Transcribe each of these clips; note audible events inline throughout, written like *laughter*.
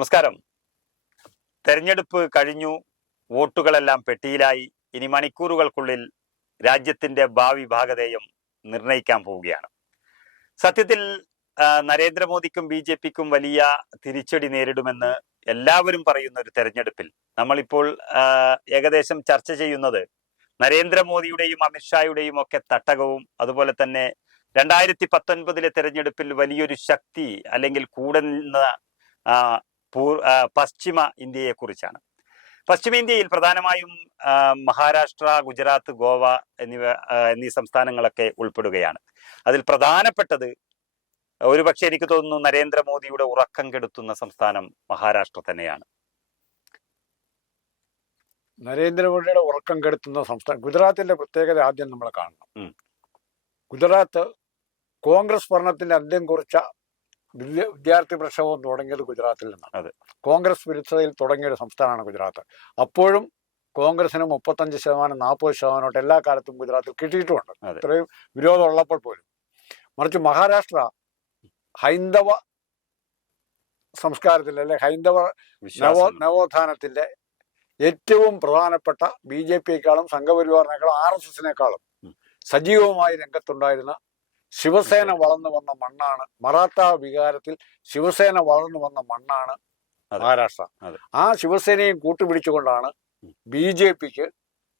നമസ്കാരം. തെരഞ്ഞെടുപ്പ് കഴിഞ്ഞു വോട്ടുകളെല്ലാം പെട്ടിയിലായി ഇനി മണിക്കൂറുകൾക്കുള്ളിൽ രാജ്യത്തിന്റെ ഭാവി ഭാഗതേയം നിർണയിക്കാൻ പോവുകയാണ്. സത്യത്തിൽ നരേന്ദ്രമോദിക്കും ബി ജെ പിക്കും വലിയ തിരിച്ചടി നേരിടുമെന്ന് എല്ലാവരും പറയുന്ന ഒരു തെരഞ്ഞെടുപ്പിൽ നമ്മളിപ്പോൾ ഏകദേശം ചർച്ച ചെയ്യുന്നത് നരേന്ദ്രമോദിയുടെയും അമിത്ഷായുടെയും ഒക്കെ തട്ടകവും അതുപോലെ തന്നെ രണ്ടായിരത്തി പത്തൊൻപതിലെ തെരഞ്ഞെടുപ്പിൽ വലിയൊരു ശക്തി അല്ലെങ്കിൽ കൂടുന്ന പൂർ- പശ്ചിമ ഇന്ത്യയെക്കുറിച്ചാണ്. പശ്ചിമ ഇന്ത്യയിൽ പ്രധാനമായും മഹാരാഷ്ട്ര ഗുജറാത്ത് ഗോവ എന്നിവ എന്നീ സംസ്ഥാനങ്ങളൊക്കെ ഉൾപ്പെടുകയാണ്. അതിൽ പ്രധാനപ്പെട്ടത് ഒരുപക്ഷെ എനിക്ക് തോന്നുന്നു നരേന്ദ്രമോദിയുടെ ഉറക്കം കെടുത്തുന്ന സംസ്ഥാനം മഹാരാഷ്ട്ര തന്നെയാണ്. നരേന്ദ്രമോദിയുടെ ഉറക്കം കെടുത്തുന്ന സംസ്ഥാനം ഗുജറാത്തിന്റെ പ്രത്യേകത ആദ്യം നമ്മൾ കാണണം. ഗുജറാത്ത് കോൺഗ്രസ് ഭരണത്തിന്റെ അന്ത്യം കുറിച്ച വിദ്യാർത്ഥി പ്രക്ഷോഭം തുടങ്ങിയത് ഗുജറാത്തിൽ നിന്നാണ്. അതെ. കോൺഗ്രസ് വിരുദ്ധതയിൽ തുടങ്ങിയ ഒരു സംസ്ഥാനമാണ് ഗുജറാത്ത്. അപ്പോഴും കോൺഗ്രസിന് മുപ്പത്തഞ്ച് ശതമാനം നാൽപ്പത് ശതമാനമായിട്ട് എല്ലാ കാലത്തും ഗുജറാത്തിൽ കിട്ടിയിട്ടുമുണ്ട്. ഇത്രയും വിരോധം ഉള്ളപ്പോൾ പോലും. മറിച്ച് മഹാരാഷ്ട്ര ഹൈന്ദവ സംസ്കാരത്തിൽ അല്ലെ ഹൈന്ദവ നവോ നവോത്ഥാനത്തിന്റെ ഏറ്റവും പ്രധാനപ്പെട്ട ബി ജെ പിയെക്കാളും സംഘപരിവാറിനേക്കാളും ആർ എസ് എസിനേക്കാളും സജീവമായി രംഗത്തുണ്ടായിരുന്ന ശിവസേന വളർന്നു വന്ന മണ്ണാണ്. മറാത്ത വികാരത്തിൽ ശിവസേന വളർന്നു വന്ന മണ്ണാണ് മഹാരാഷ്ട്ര. ആ ശിവസേനയും കൂട്ടുപിടിച്ചുകൊണ്ടാണ്. ബി ജെ പിക്ക്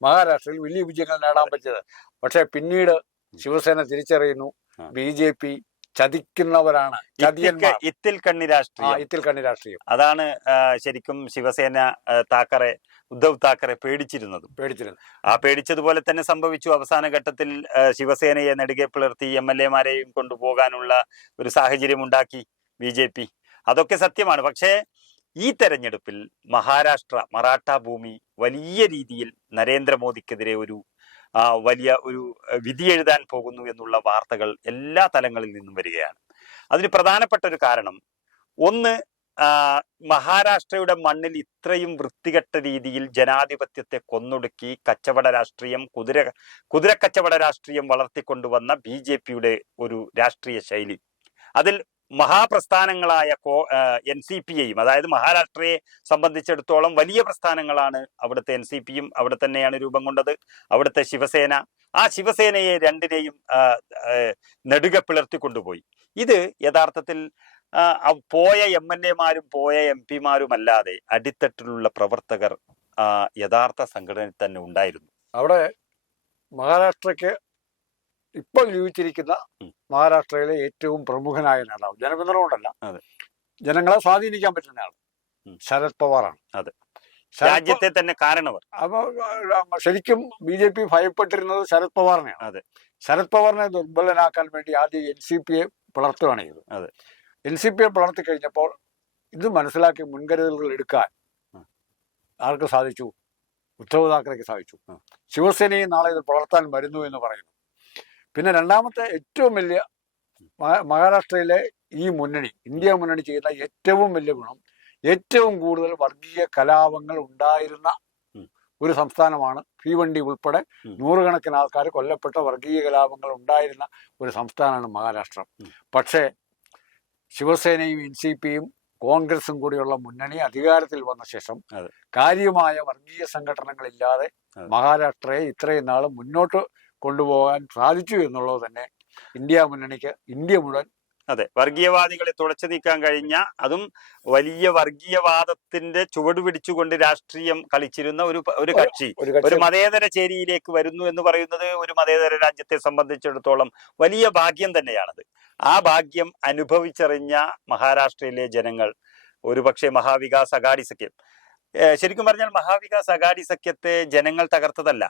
മഹാരാഷ്ട്രയിൽ വലിയ വിജയങ്ങൾ നേടാൻ പറ്റിയത്. പക്ഷെ പിന്നീട് ശിവസേന തിരിച്ചറിയുന്നു. ബി ജെ പി ചതിക്കുന്നവരാണ്. ഇത്തിൽ- കണ്ണി രാഷ്ട്രീയം. ഇത്തിൽ കണ്ണി രാഷ്ട്രീയം. അതാണ് ശരിക്കും ശിവസേന താക്കറെ ഉദ്ധവ് താക്കറെ പേടിച്ചിരുന്നത്. പേടിച്ചിരുന്നത്. ആ പേടിച്ചതുപോലെ തന്നെ സംഭവിച്ചു. അവസാന ഘട്ടത്തിൽ ശിവസേനയെ നെടുകെ പിളർത്തി എം എൽ എമാരെയും കൊണ്ടുപോകാനുള്ള ഒരു സാഹചര്യം ഉണ്ടാക്കി ബി ജെ പി. അതൊക്കെ സത്യമാണ്. പക്ഷേ ഈ തെരഞ്ഞെടുപ്പിൽ മഹാരാഷ്ട്ര മറാഠ ഭൂമി വലിയ രീതിയിൽ നരേന്ദ്രമോദിക്കെതിരെ ഒരു വലിയ ഒരു വിധി എഴുതാൻ പോകുന്നു എന്നുള്ള വാർത്തകൾ എല്ലാ തലങ്ങളിൽ നിന്നും വരികയാണ്. അതിന് പ്രധാനപ്പെട്ട ഒരു കാരണം ഒന്ന് മഹാരാഷ്ട്രയുടെ മണ്ണിൽ ഇത്രയും വൃത്തികെട്ട രീതിയിൽ ജനാധിപത്യത്തെ കൊന്നൊടുക്കി കച്ചവട രാഷ്ട്രീയം കുതിര കുതിരക്കച്ചവട രാഷ്ട്രീയം വളർത്തിക്കൊണ്ടുവന്ന ബി ജെ പിയുടെ ഒരു രാഷ്ട്രീയ ശൈലി. അതിൽ മഹാപ്രസ്ഥാനങ്ങളായ കോ എൻ സി പി ഐയും അതായത് മഹാരാഷ്ട്രയെ സംബന്ധിച്ചിടത്തോളം വലിയ പ്രസ്ഥാനങ്ങളാണ് അവിടുത്തെ എൻ സി പിയും അവിടെ തന്നെയാണ് രൂപം കൊണ്ടത്. അവിടുത്തെ ശിവസേന ആ ശിവസേനയെ രണ്ടിനെയും നെടുക പിളർത്തി കൊണ്ടുപോയി. ഇത് യഥാർത്ഥത്തിൽ പോയ എം എൽ എമാരും പോയ എം പിമാരും അല്ലാതെ അടിത്തട്ടിലുള്ള പ്രവർത്തകർ യഥാർത്ഥ സംഘടനയിൽ തന്നെ ഉണ്ടായിരുന്നു. അവിടെ മഹാരാഷ്ട്രയ്ക്ക് ഇപ്പോൾ ജീവിച്ചിരിക്കുന്ന മഹാരാഷ്ട്രയിലെ ഏറ്റവും പ്രമുഖനായ നേതാവ് ജനപിന്തുണ കൊണ്ടല്ല. ജനങ്ങളെ സ്വാധീനിക്കാൻ പറ്റുന്ന ആൾ. ശരത് പവാറാണ് അതെ. രാജ്യത്തെ തന്നെ കാരണവർ അപ്പൊ ശരിക്കും ബി ജെ പി ഭയപ്പെട്ടിരുന്നത് ശരത് പവാറിനെയാണ് അതെ. ശരത് പവാറിനെ ദുർബലനാക്കാൻ വേണ്ടി ആദ്യം എൻ സി പിയെ പിളർത്തുകയാണ് ചെയ്തത് അതെ. എൻ സി പിയെ പിളർത്തി കഴിഞ്ഞപ്പോൾ ഇത് മനസ്സിലാക്കി മുൻകരുതലുകൾ എടുക്കാൻ. ആർക്ക് സാധിച്ചു ഉദ്ധവ് താക്കറേക്ക് സാധിച്ചു ശിവസേനയും നാളെ ഇത് പുലർത്താൻ വരുന്നു എന്ന് പറയുന്നു പിന്നെ രണ്ടാമത്തെ ഏറ്റവും വലിയ മഹാരാഷ്ട്രയിലെ ഈ മുന്നണി ഇന്ത്യ മുന്നണി ചെയ്യുന്ന ഏറ്റവും വലിയ ഗുണം ഏറ്റവും കൂടുതൽ വർഗീയ കലാപങ്ങൾ ഉണ്ടായിരുന്ന ഒരു സംസ്ഥാനമാണ് ഭീവണ്ടി ഉൾപ്പെടെ. നൂറുകണക്കിന് ആൾക്കാർ കൊല്ലപ്പെട്ട വർഗീയ കലാപങ്ങൾ ഉണ്ടായിരുന്ന ഒരു സംസ്ഥാനമാണ് മഹാരാഷ്ട്ര. പക്ഷേ ശിവസേനയും എൻ സി പിയും കോൺഗ്രസും കൂടിയുള്ള മുന്നണി അധികാരത്തിൽ വന്ന ശേഷം കാര്യമായ വർഗീയ സംഘടനകളില്ലാതെ മഹാരാഷ്ട്രയെ ഇത്രയും നാൾ മുന്നോട്ട് കൊണ്ടുപോകാൻ സാധിച്ചു എന്നുള്ളത് തന്നെ ഇന്ത്യ മുന്നണിക്ക് ഇന്ത്യ മുഴുവൻ. അതെ വർഗീയവാദികളെ തുടച്ചു നീക്കാൻ കഴിഞ്ഞ അതും വലിയ വർഗീയവാദത്തിന്റെ ചുവട് പിടിച്ചുകൊണ്ട് രാഷ്ട്രീയം കളിച്ചിരുന്ന ഒരു ഒരു കക്ഷി. ഒരു ഒരു മതേതര ചേരിയിലേക്ക് വരുന്നു എന്ന് പറയുന്നത് ഒരു മതേതര രാജ്യത്തെ സംബന്ധിച്ചിടത്തോളം വലിയ ഭാഗ്യം തന്നെയാണത്. ആ ഭാഗ്യം അനുഭവിച്ചറിഞ്ഞ മഹാരാഷ്ട്രയിലെ ജനങ്ങൾ ഒരുപക്ഷെ മഹാവികാസ് അഗാഡി സഖ്യം. ശരിക്കും പറഞ്ഞാൽ മഹാവികാസ് അഗാഡി സഖ്യത്തെ ജനങ്ങൾ തകർത്തതല്ല.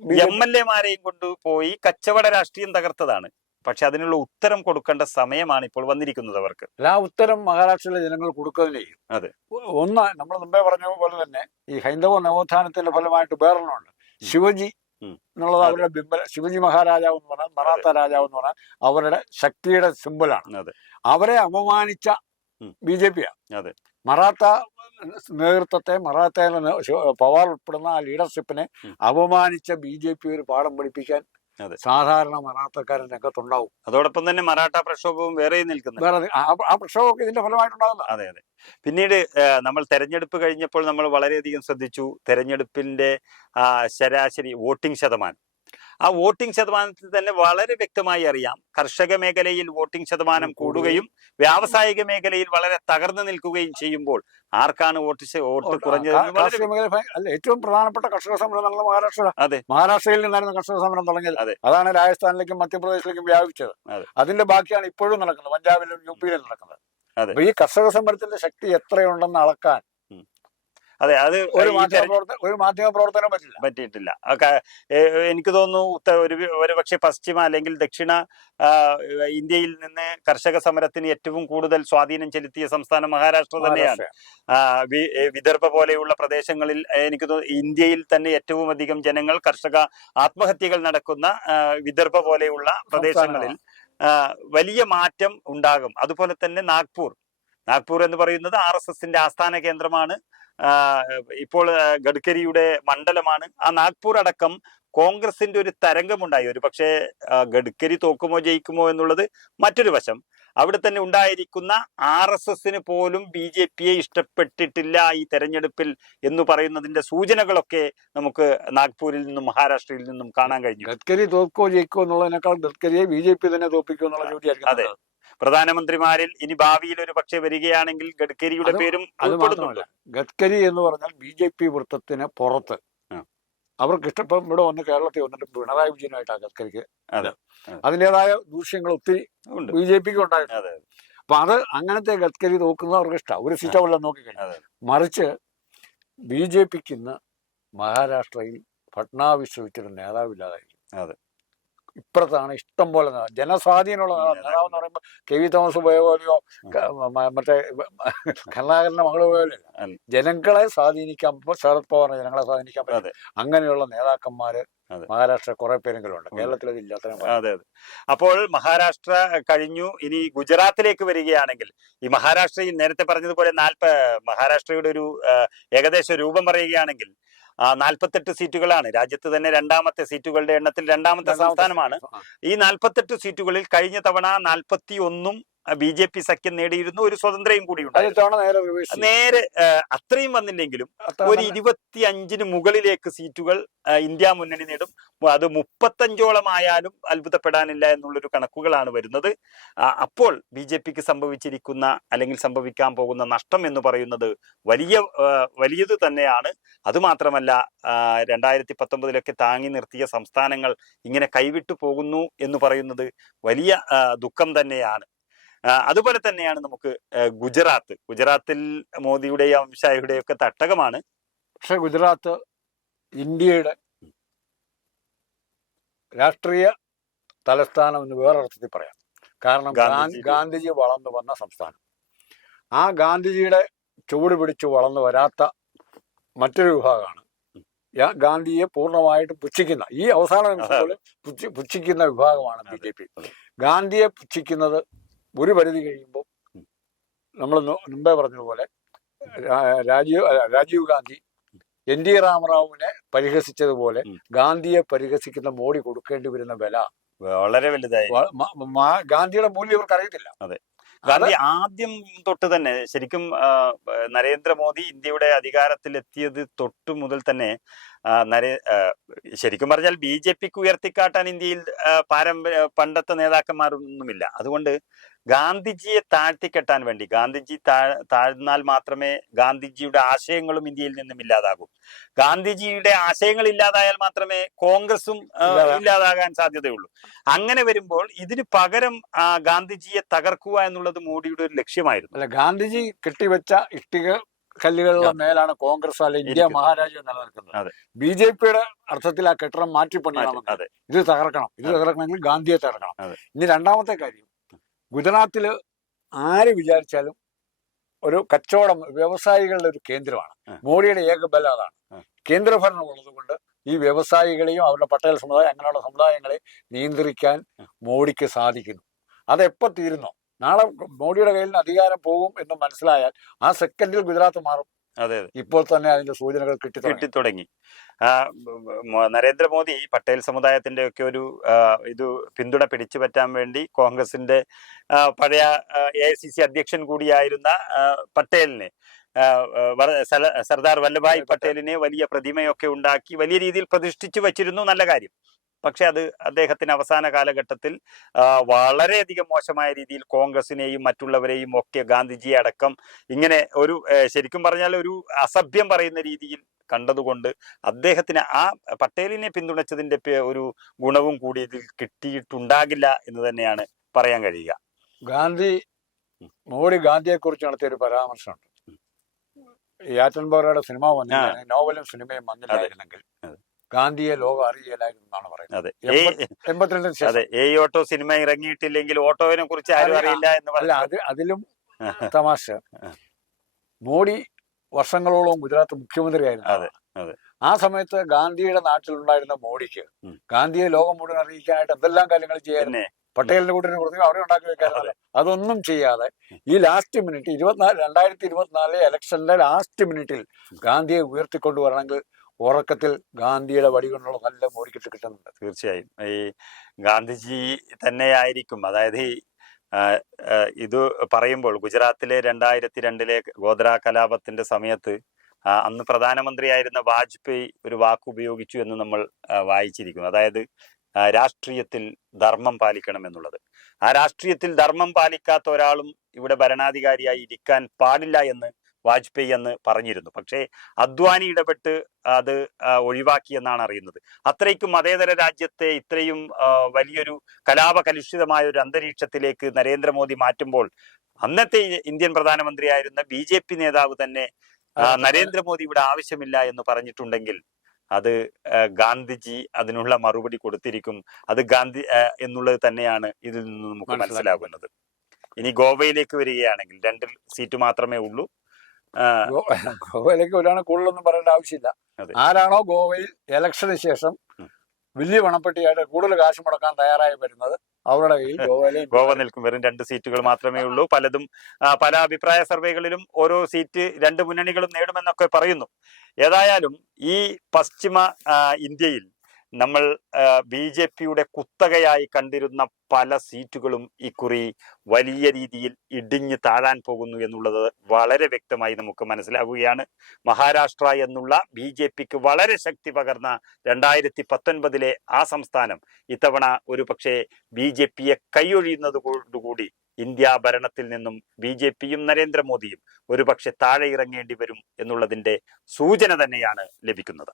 എം എൽ എമാരെയും കൊണ്ടുപോയി കച്ചവട രാഷ്ട്രീയം തകർത്തതാണ്. പക്ഷെ അതിനുള്ള ഉത്തരം കൊടുക്കേണ്ട സമയമാണ് ഇപ്പോൾ വന്നിരിക്കുന്നത് അവർക്ക്. ആ ഉത്തരം മഹാരാഷ്ട്രയിലെ ജനങ്ങൾ കൊടുക്കുന്നതിന് ചെയ്യും. അതെ. ഒന്ന് നമ്മൾ മുമ്പേ പറഞ്ഞ പോലെ തന്നെ ഈ ഹൈന്ദവ നവോത്ഥാനത്തിന്റെ ഫലമായിട്ട് വേറൊന്നുണ്ട് ശിവജി. എന്നുള്ളത് അവരുടെ ബിംബ ശിവജി മഹാരാജാവ് എന്ന് പറഞ്ഞാൽ മറാത്ത രാജാവ് എന്ന് പറഞ്ഞാൽ അവരുടെ ശക്തിയുടെ സിമ്പിളാണ് അതെ. അവരെ അപമാനിച്ച. ബി ജെ പിയാണ് അതെ. മറാത്ത നേതൃത്വത്തെ മറാത്തയിലെ പവാർ ഉൾപ്പെടുന്ന ആ ലീഡർഷിപ്പിനെ അപമാനിച്ച ബി ജെ പി ഒരു പാഠം പഠിപ്പിക്കാൻ. സാധാരണ മറാത്തക്കാരൻ രംഗത്തുണ്ടാവും. അതോടൊപ്പം തന്നെ മറാഠ പ്രക്ഷോഭവും വേറെ നിൽക്കുന്നു വേറെ ആ- പ്രക്ഷോഭമൊക്കെ ഇതിന്റെ ഫലമായിട്ടുണ്ടാകുന്ന അതെ അതെ. പിന്നീട് നമ്മൾ തെരഞ്ഞെടുപ്പ് കഴിഞ്ഞപ്പോൾ നമ്മൾ വളരെയധികം ശ്രദ്ധിച്ചു. തെരഞ്ഞെടുപ്പിന്റെ ശരാശരി വോട്ടിംഗ് ശതമാനം. ആ വോട്ടിംഗ് ശതമാനത്തിൽ തന്നെ വളരെ വ്യക്തമായി അറിയാം കർഷക മേഖലയിൽ വോട്ടിംഗ് ശതമാനം കൂടുകയും വ്യാവസായിക മേഖലയിൽ വളരെ തകർന്നു നിൽക്കുകയും ചെയ്യുമ്പോൾ ആർക്കാണ് വോട്ട് വോട്ട് കുറഞ്ഞത് അല്ല ഏറ്റവും പ്രധാനപ്പെട്ട കർഷക സമരം മഹാരാഷ്ട്ര അതെ മഹാരാഷ്ട്രയിൽ നിന്നായിരുന്നു കർഷക സമരം തുടങ്ങിയത് അതെ. അതാണ് രാജസ്ഥാനിലേക്കും മധ്യപ്രദേശിലേക്കും വ്യാപിച്ചത് അതെ. അതിന്റെ ബാക്കിയാണ് ഇപ്പോഴും നടക്കുന്നത് പഞ്ചാബിലും യു പിയിലും നടക്കുന്നത് അതെ. അപ്പൊ ഈ കർഷക സമരത്തിന്റെ ശക്തി എത്രയുണ്ടെന്ന് അളക്കാൻ അതെ അത് ഒരു മാധ്യമ പ്രവർത്തനം ഒരു മാധ്യമ പ്രവർത്തനം പറ്റില്ല. പറ്റിയിട്ടില്ല. എനിക്ക് തോന്നുന്നു ഉത്ത- ഒരു ഒരു പക്ഷേ പശ്ചിമ അല്ലെങ്കിൽ ദക്ഷിണ ഇന്ത്യയിൽ നിന്ന് കർഷക സമരത്തിന് ഏറ്റവും കൂടുതൽ സ്വാധീനം ചെലുത്തിയ സംസ്ഥാനം മഹാരാഷ്ട്ര തന്നെയാണ്. വിദർഭ പോലെയുള്ള പ്രദേശങ്ങളിൽ എനിക്ക് തോന്നുന്നു ഇന്ത്യയിൽ തന്നെ ഏറ്റവും അധികം ജനങ്ങൾ കർഷക ആത്മഹത്യകൾ നടക്കുന്ന വിദർഭ പോലെയുള്ള പ്രദേശങ്ങളിൽ വലിയ മാറ്റം ഉണ്ടാകും. അതുപോലെ തന്നെ നാഗ്പൂർ. നാഗ്പൂർ എന്ന് പറയുന്നത് ആർ എസ് എസിന്റെ ആസ്ഥാന കേന്ദ്രമാണ്. ഇപ്പോൾ ഗഡ്കരിയുടെ മണ്ഡലമാണ്. ആ നാഗ്പൂർ അടക്കം കോൺഗ്രസിന്റെ ഒരു തരംഗമുണ്ടായി. ഒരു പക്ഷേ ഗഡ്കരി തോക്കുമോ ജയിക്കുമോ എന്നുള്ളത് മറ്റൊരു വശം. അവിടെ തന്നെ ഉണ്ടായിരിക്കുന്ന ആർ എസ് എസിന് പോലും ബി ജെ പിയെ ഇഷ്ടപ്പെട്ടിട്ടില്ല ഈ തെരഞ്ഞെടുപ്പിൽ എന്ന് പറയുന്നതിന്റെ സൂചനകളൊക്കെ നമുക്ക് നാഗ്പൂരിൽ നിന്നും മഹാരാഷ്ട്രയിൽ നിന്നും കാണാൻ കഴിഞ്ഞു. ഗഡ്കരി തോക്കോ ജയിക്കോ എന്നുള്ളതിനേക്കാൾ ഗഡ്കരിയെ ബി ജെ പി തന്നെ തോപ്പിക്കോ എന്നുള്ള അതെ. പ്രധാനമന്ത്രിമാരിൽ ഇനി ഭാവിയിൽ ഒരു പക്ഷേ വരികയാണെങ്കിൽ ഗഡ്കരിയുടെ പേരും ഉൾപ്പെടുന്നുണ്ട്. ഗഡ്കരി എന്ന് പറഞ്ഞാൽ ബി ജെ പി വൃത്തത്തിന് പുറത്ത്. അവർക്ക് ഇഷ്ടപ്പം ഇവിടെ വന്ന് കേരളത്തിൽ വന്നിട്ട് പിണറായി വിജയനായിട്ടാണ് ഗഡ്കരിക്ക് അതെ. അതെ. അതിന്റെതായ ദൂഷ്യങ്ങൾ ഒത്തിരി ബി ജെ പിക്ക് ഉണ്ടായിട്ടുണ്ട്. അതെ അപ്പൊ അത് അങ്ങനത്തെ ഗഡ്കരി നോക്കുന്നത് അവർക്ക് ഇഷ്ടമാണ് ഒരു സീറ്റ് നോക്കി നോക്കിക്കഴിഞ്ഞു അതെ. മറിച്ച് ബി ജെ പിക്ക് ഇന്ന് മഹാരാഷ്ട്രയിൽ ഫട്നാവിസ് വെച്ചൊരു നേതാവില്ലാതായിരിക്കും അതെ. ഇപ്പുറത്താണ്. ഇഷ്ടം പോലെ. ജനസ്വാധീനമുള്ള നേതാവ് എന്ന് പറയുമ്പോൾ കെ വി തോമസ് പോയ പോലെയോ മറ്റേ *laughs* കരുണാകരന്റെ മകൾ പോയാലോ ജനങ്ങളെ സ്വാധീനിക്കാൻ ശരത് പവാറിനെ ജനങ്ങളെ സ്വാധീനിക്കാൻ പറ്റും. അങ്ങനെയുള്ള നേതാക്കന്മാര് മഹാരാഷ്ട്ര കുറെ പേരെങ്കിലും ഉണ്ട്. കേരളത്തിൽ ഇല്ലാത്ത അതെ അതെ. അപ്പോൾ മഹാരാഷ്ട്ര കഴിഞ്ഞു. ഇനി ഗുജറാത്തിലേക്ക് വരികയാണെങ്കിൽ ഈ മഹാരാഷ്ട്രയിൽ നേരത്തെ പറഞ്ഞതുപോലെ നാൽപ്പ മഹാരാഷ്ട്രയുടെ ഒരു ഏകദേശ രൂപം പറയുകയാണെങ്കിൽ നാൽപ്പത്തെട്ട് സീറ്റുകളാണ്. രാജ്യത്ത് തന്നെ രണ്ടാമത്തെ സീറ്റുകളുടെ എണ്ണത്തിൽ രണ്ടാമത്തെ സംസ്ഥാനമാണ്. ഈ നാൽപ്പത്തെട്ട് സീറ്റുകളിൽ കഴിഞ്ഞ തവണ നാൽപ്പത്തി ഒന്നും ബി ജെ പി സഖ്യം നേടിയിരുന്നു ഒരു സ്വതന്ത്രയും കൂടി ഉണ്ട് നേരെ അത്രയും വന്നില്ലെങ്കിലും ഒരു ഇരുപത്തി അഞ്ചിന് മുകളിലേക്ക് സീറ്റുകൾ ഇന്ത്യ മുന്നണി നേടും. അത് മുപ്പത്തഞ്ചോളം ആയാലും അത്ഭുതപ്പെടാനില്ല എന്നുള്ളൊരു കണക്കുകളാണ് വരുന്നത്. അപ്പോൾ ബി ജെ പിക്ക് സംഭവിച്ചിരിക്കുന്ന അല്ലെങ്കിൽ സംഭവിക്കാൻ പോകുന്ന നഷ്ടം എന്ന് പറയുന്നത് വലിയ വലിയത് തന്നെയാണ്. അതുമാത്രമല്ല മാത്രമല്ല രണ്ടായിരത്തി പത്തൊമ്പതിലൊക്കെ താങ്ങി നിർത്തിയ സംസ്ഥാനങ്ങൾ ഇങ്ങനെ കൈവിട്ടു പോകുന്നു എന്ന് പറയുന്നത് വലിയ ദുഃഖം തന്നെയാണ്. അതുപോലെ തന്നെയാണ് നമുക്ക് ഗുജറാത്ത്. ഗുജറാത്തിൽ മോദിയുടെയും അമിത്ഷായുടെയും ഒക്കെ തട്ടകമാണ്. പക്ഷെ ഗുജറാത്ത് ഇന്ത്യയുടെ രാഷ്ട്രീയ തലസ്ഥാനം എന്ന് വേറൊരർത്ഥത്തിൽ പറയാം. കാരണം ഗാന്ധിജി- വളർന്നു വന്ന സംസ്ഥാനം. ആ ഗാന്ധിജിയുടെ ചുവട് പിടിച്ച് വളർന്നു വരാത്ത മറ്റൊരു വിഭാഗമാണ്. ഗാന്ധിയെ പൂർണമായിട്ട് പുച്ഛിക്കുന്ന ഈ അവസാന നിമിഷം അതെ. പുച്ഛിക്കുന്ന വിഭാഗമാണ് ബി ജെ പി. ഗാന്ധിയെ പുച്ഛിക്കുന്നത് ഒരു പരിധി കഴിയുമ്പോൾ നമ്മൾ മുമ്പേ പറഞ്ഞതുപോലെ രാജീവ് രാജീവ് ഗാന്ധി എൻ ഡി രാമറാവുവിനെ പരിഹസിച്ചതുപോലെ ഗാന്ധിയെ പരിഹസിക്കുന്ന മോഡി കൊടുക്കേണ്ടി വരുന്ന വില വളരെ വലുതായി. ഗാന്ധിയുടെ മൂല്യം ഇവർക്ക് അറിയത്തില്ല അതെ. ഗാന്ധി ആദ്യം തൊട്ട് തന്നെ ശരിക്കും നരേന്ദ്രമോദി ഇന്ത്യയുടെ അധികാരത്തിൽ അധികാരത്തിലെത്തിയത് തൊട്ട് മുതൽ തന്നെ നരേ ശരിക്കും പറഞ്ഞാൽ ബി ജെ പിക്ക് ഉയർത്തിക്കാട്ടാൻ ഇന്ത്യയിൽ പാരമ്പര്യ പണ്ടത്തെ നേതാക്കന്മാരൊന്നുമില്ല. അതുകൊണ്ട് ഗാന്ധിജിയെ താഴ്ത്തിക്കെട്ടാൻ വേണ്ടി ഗാന്ധിജി താഴ് താഴ്ന്നാൽ മാത്രമേ ഗാന്ധിജിയുടെ ആശയങ്ങളും ഇന്ത്യയിൽ നിന്നും ഇല്ലാതാകൂ. ഗാന്ധിജിയുടെ ആശയങ്ങൾ ഇല്ലാതായാൽ മാത്രമേ കോൺഗ്രസും ഇല്ലാതാകാൻ സാധ്യതയുള്ളൂ. അങ്ങനെ വരുമ്പോൾ ഇതിന് പകരം ഗാന്ധിജിയെ തകർക്കുക എന്നുള്ളത് മോഡിയുടെ ഒരു ലക്ഷ്യമായിരുന്നു. അല്ല ഗാന്ധിജി കെട്ടിവെച്ച ഇഷ്ടിക കല്ലുകളുടെ. മേലാണ് കോൺഗ്രസ് അല്ലെ ഇന്ത്യ മഹാരാജ്യം നിലനിൽക്കുന്നത്. ബി ജെ പിയുടെ അർത്ഥത്തിൽ ആ കെട്ടിടം മാറ്റിപ്പണിയണം ഇത് തകർക്കണം. ഇത്. തകർക്കണമെങ്കിൽ ഗാന്ധിയെ തകർക്കണം. ഇനി രണ്ടാമത്തെ കാര്യം ഗുജറാത്തിൽ ആര് വിചാരിച്ചാലും ഒരു കച്ചവടം വ്യവസായികളുടെ ഒരു കേന്ദ്രമാണ്. മോഡിയുടെ ഏക ബലം അതാണ്. കേന്ദ്രഭരണം ഉള്ളതുകൊണ്ട് ഈ വ്യവസായികളെയും അവരുടെ പട്ടേൽ സമുദായം അങ്ങനെയുള്ള സമുദായങ്ങളെ നിയന്ത്രിക്കാൻ മോഡിക്ക് സാധിക്കുന്നു. അതെപ്പോ തീരുന്നോ? നാളെ മോഡിയുടെ കയ്യിൽ നിന്ന് അധികാരം പോകും എന്ന് മനസ്സിലായാൽ ആ സെക്കൻഡിൽ ഗുജറാത്ത് മാറും. അതെ അതെ. ഇപ്പോൾ തന്നെ അതിന്റെ സൂചനകൾ കിട്ടി കിട്ടി തുടങ്ങി. നരേന്ദ്രമോദി പട്ടേൽ സമുദായത്തിന്റെ ഒക്കെ ഒരു ഇത് പിന്തുണ പിടിച്ചു പറ്റാൻ വേണ്ടി കോൺഗ്രസിന്റെ പഴയ എ ഐ സി സി അധ്യക്ഷൻ കൂടിയായിരുന്ന പട്ടേലിനെ സർദാർ വല്ലഭായ് പട്ടേലിനെ വലിയ പ്രതിമയൊക്കെ ഉണ്ടാക്കി വലിയ രീതിയിൽ പ്രതിഷ്ഠിച്ചു വച്ചിരുന്നു. നല്ല കാര്യം. പക്ഷെ അത് അദ്ദേഹത്തിന് അവസാന കാലഘട്ടത്തിൽ വളരെയധികം മോശമായ രീതിയിൽ കോൺഗ്രസിനെയും മറ്റുള്ളവരെയും ഒക്കെ ഗാന്ധിജിയെ അടക്കം ഇങ്ങനെ ഒരു ശരിക്കും പറഞ്ഞാൽ ഒരു അസഭ്യം പറയുന്ന രീതിയിൽ കണ്ടതുകൊണ്ട് അദ്ദേഹത്തിന് ആ പട്ടേലിനെ പിന്തുണച്ചതിന്റെ ഒരു ഗുണവും കൂടി ഇതിൽ കിട്ടിയിട്ടുണ്ടാകില്ല എന്ന് തന്നെയാണ് പറയാൻ കഴിയുക. ഗാന്ധി മോഡി ഗാന്ധിയെ കുറിച്ച് നടത്തിയ ഒരു പരാമർശമുണ്ട്. ഈ ആറ്റൻബോറയുടെ സിനിമ വന്നില്ല. നോവലും സിനിമയും വന്നില്ലായിരുന്നെങ്കിൽ. ഗാന്ധിയെ ലോകം എന്നാണ് പറയുന്നത്. അതെ. ഏ- ഓട്ടോ സിനിമ ഇറങ്ങിയിട്ടില്ലെങ്കിൽ ഓട്ടോവിനെ കുറിച്ച് ആരും അറിയില്ല എന്ന് അല്ല അത് അതിലും തമാശ. മോഡി വർഷങ്ങളോളം ഗുജറാത്ത് മുഖ്യമന്ത്രിയായിരുന്നു. ആ സമയത്ത് ഗാന്ധിയുടെ നാട്ടിലുണ്ടായിരുന്ന മോഡിക്ക്. ഗാന്ധിയെ ലോകം മുഴുവൻ അറിയിക്കാനായിട്ട് എന്തെല്ലാം കാര്യങ്ങൾ ചെയ്യാൻ പട്ടേലിന്റെ കൂട്ടിനെ കൊടുത്തു അവിടെ ഉണ്ടാക്കി വെക്കാറുണ്ട് അതൊന്നും ചെയ്യാതെ ഈ ലാസ്റ്റ് മിനിറ്റ് ഇരുപത്തിനാല് രണ്ടായിരത്തി ഇരുപത്തിനാലിലെ ഇലക്ഷന്റെ ലാസ്റ്റ് മിനിറ്റിൽ ഗാന്ധിയെ ഉയർത്തിക്കൊണ്ടുവരണമെങ്കിൽ ഉറക്കത്തിൽ ഗാന്ധിയുടെ വടി കൊണ്ടുള്ള നല്ല മോടിക്കിട്ട് കിട്ടുന്നുണ്ട് തീർച്ചയായും. ഈ ഗാന്ധിജി തന്നെയായിരിക്കും. അതായത് ഇത് പറയുമ്പോൾ ഗുജറാത്തിലെ രണ്ടായിരത്തി രണ്ടിലെ ഗോദ്ര കലാപത്തിന്റെ സമയത്ത് അന്ന് പ്രധാനമന്ത്രിയായിരുന്ന വാജ്പേയി ഒരു വാക്ക് ഉപയോഗിച്ചു എന്ന് നമ്മൾ വായിച്ചിരിക്കുന്നു. അതായത് രാഷ്ട്രീയത്തിൽ ധർമ്മം പാലിക്കണം എന്നുള്ളത്. ആ രാഷ്ട്രീയത്തിൽ ധർമ്മം പാലിക്കാത്ത ഒരാളും ഇവിടെ ഭരണാധികാരിയായി ഇരിക്കാൻ പാടില്ല എന്ന് വാജ്പേയി എന്ന് പറഞ്ഞിരുന്നു. പക്ഷേ അദ്വാനി ഇടപെട്ട് അത് ഒഴിവാക്കിയെന്നാണ് ഒഴിവാക്കി എന്നാണ് അറിയുന്നത്. അത്രയ്ക്കും മതേതര രാജ്യത്തെ ഇത്രയും വലിയൊരു കലാപകലുഷിതമായ ഒരു അന്തരീക്ഷത്തിലേക്ക് നരേന്ദ്രമോദി മാറ്റുമ്പോൾ അന്നത്തെ ഇന്ത്യൻ പ്രധാനമന്ത്രിയായിരുന്ന ബി ജെ പി നേതാവ് തന്നെ നരേന്ദ്രമോദി ഇവിടെ ആവശ്യമില്ല എന്ന് പറഞ്ഞിട്ടുണ്ടെങ്കിൽ അത് ഗാന്ധിജി അതിനുള്ള മറുപടി കൊടുത്തിരിക്കും. അത് ഗാന്ധി എന്നുള്ളത് തന്നെയാണ് ഇതിൽ നിന്ന് നമുക്ക് മനസ്സിലാകുന്നത്. ഇനി ഗോവയിലേക്ക് വരികയാണെങ്കിൽ രണ്ട് സീറ്റ് മാത്രമേ ഉള്ളൂ. *laughs* ഗോവയിലേക്ക് ഒരാളെ കൂടുതലൊന്നും പറയേണ്ട ആവശ്യമില്ല. ആരാണോ ഗോവയിൽ ഇലക്ഷന് ശേഷം വലിയ പണപ്പെട്ടിയായിട്ട് കൂടുതൽ കാശ് മുടക്കാൻ തയ്യാറായി വരുന്നത് അവരുടെ കയ്യിൽ *laughs* ഗോവയിലെ ഗോവ നിൽക്കും. വെറും രണ്ട് സീറ്റുകൾ മാത്രമേ ഉള്ളൂ. പലതും പല അഭിപ്രായ സർവേകളിലും ഓരോ സീറ്റ് രണ്ട് മുന്നണികളും നേടുമെന്നൊക്കെ പറയുന്നു. ഏതായാലും ഈ പശ്ചിമ ഇന്ത്യയിൽ നമ്മൾ ബി ജെ പിയുടെ കുത്തകയായി കണ്ടിരുന്ന പല സീറ്റുകളും ഇക്കുറി വലിയ രീതിയിൽ ഇടിഞ്ഞ് താഴാൻ പോകുന്നു എന്നുള്ളത് വളരെ വ്യക്തമായി നമുക്ക് മനസ്സിലാവുകയാണ്. മഹാരാഷ്ട്ര എന്നുള്ള ബി ജെ പിക്ക് വളരെ ശക്തി പകർന്ന രണ്ടായിരത്തി പത്തൊൻപതിലെ ആ സംസ്ഥാനം ഇത്തവണ ഒരു പക്ഷേ ബി ജെ പിയെ കൈയൊഴിയുന്നതോടുകൂടി ഇന്ത്യ ഭരണത്തിൽ നിന്നും ബി ജെ പിയും നരേന്ദ്രമോദിയും ഒരുപക്ഷെ താഴെ ഇറങ്ങേണ്ടി വരും എന്നുള്ളതിന്റെ സൂചന തന്നെയാണ് ലഭിക്കുന്നത്.